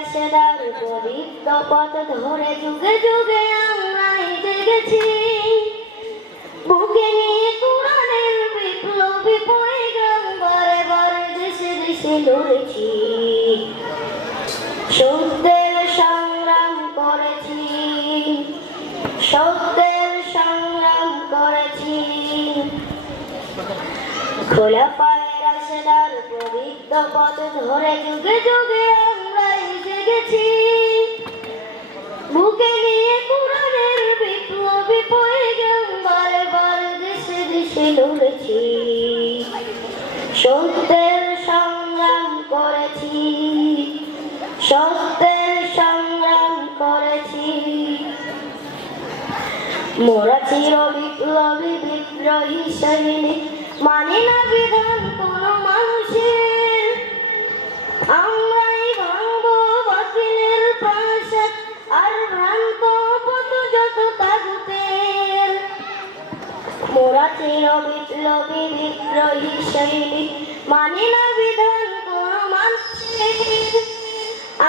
রাশেদার পবিত্র পথ ধরে যুগে যুগে আমরাই জেগেছি। বুকে নিয়ে কোরআনের বিপ্লবী পয়গাম বারে বারে দেশে দেশে লড়েছি। সত্যের সংগ্রাম করেছি, সত্যের সংগ্রাম করেছি। খোলাফায়ে রাশেদার পবিত্র পথ ধরে যুগে যুগে আমরাই জেগেছি। বুকে নিয়ে কোরআনের বিপ্লবী পয়গাম বারে বারে দেশে দেশে লড়েছি। সত্যের সংগ্রাম করেছি, সত্যের সংগ্রাম করেছি। মোরা চির বিপ্লবী বিদ্রোহী সৈনিক, মানি না বিধান কোন মানুষের। আমরাই ভাঙবো বাতিলের প্রাসাদ আর ভ্রান্ত পথ যত তাগুতের। মোরা চির বিপ্লবী বিদ্রোহী সৈনিক, মানি না বিধান কোন মানুষের।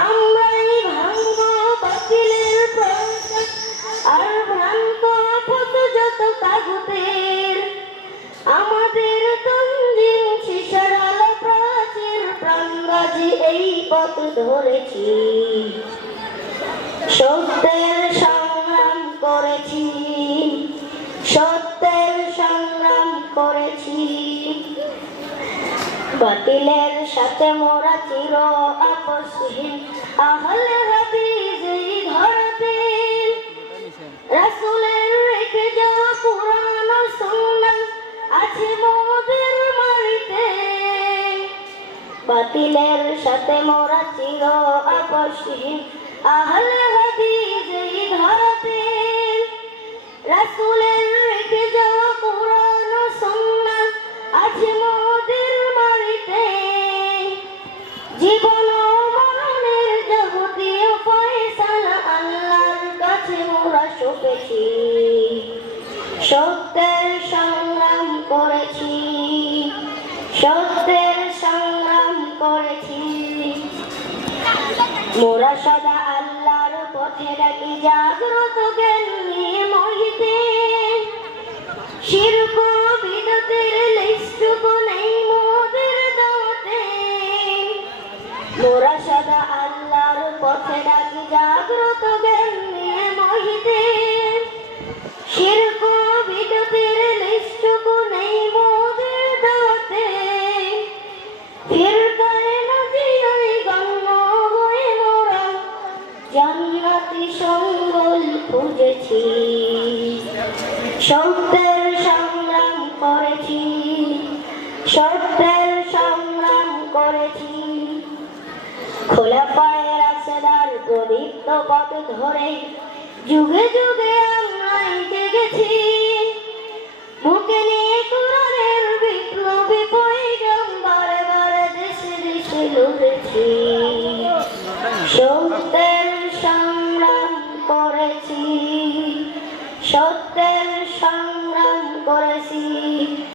আমরাই ভাঙবো বাতিলের প্রাসাদ আর ভ্রান্ত পথ যত তাগুতের। আমাদের তঞ্জিল শিশার আলো প্রাচীর প্রাণবাজি এই পথ ধরেছি। সত্যের সংগ্রাম করেছি, সত্যের সংগ্রাম করেছি। বাতিলের সাথে মোরা চির আপসহীন, আহলে হাদিস এই ধরাতে। রাসূলের রেখে যাওয়া কুরআন ও সুন্নাহ আছে মোদের মাটিতে। বাতিলের সাথে মোরা চির আপসহীন, আহলে হাদিস এই ধরাতে। রাসূলের রেখে যাওয়া কুরআন ও সুন্নাহ আছে মোদের মাটিতে। জীবন ও মরণের যাবতীয় ফয়সালা আল্লাহর কাছে মোরা সঁপেছি। সত্যের সংগ্রাম করেছি, সত্যের সংগ্রাম করেছি। মোরা সদা আল্লাহর পথে ডাকি, জাগ্রত জ্ঞান নিয়ে মহিতে। শিরক ও বিদতের লেশটুকু নেই মোদের দাওয়াতে। মোরা সদা আল্লাহর পথে ডাকি, জাগ্রত জ্ঞান নিয়ে মহিতে। শিরক ও বিদতের লেশটুকু নেই মোদের দাওয়াতে। ফিরকায়ে নাজিয়ায় গণ্য হয়ে মোরা জান্নাতি সম্বল খুঁজেছি। সত্যের সংগ্রাম করেছি, সত্যের সংগ্রাম করেছি। খোলাফায়ে রাশেদার পবিত্র পথ ধরে যুগে যুগে আমরাই জেগেছি। বুকে নিয়ে কোরআনের বিপ্লবী পয়গাম বারে বারে দেশে দেশে লড়েছি। সত্যের সংগ্রাম করেছি, সত্যের সংগ্রাম করেছি।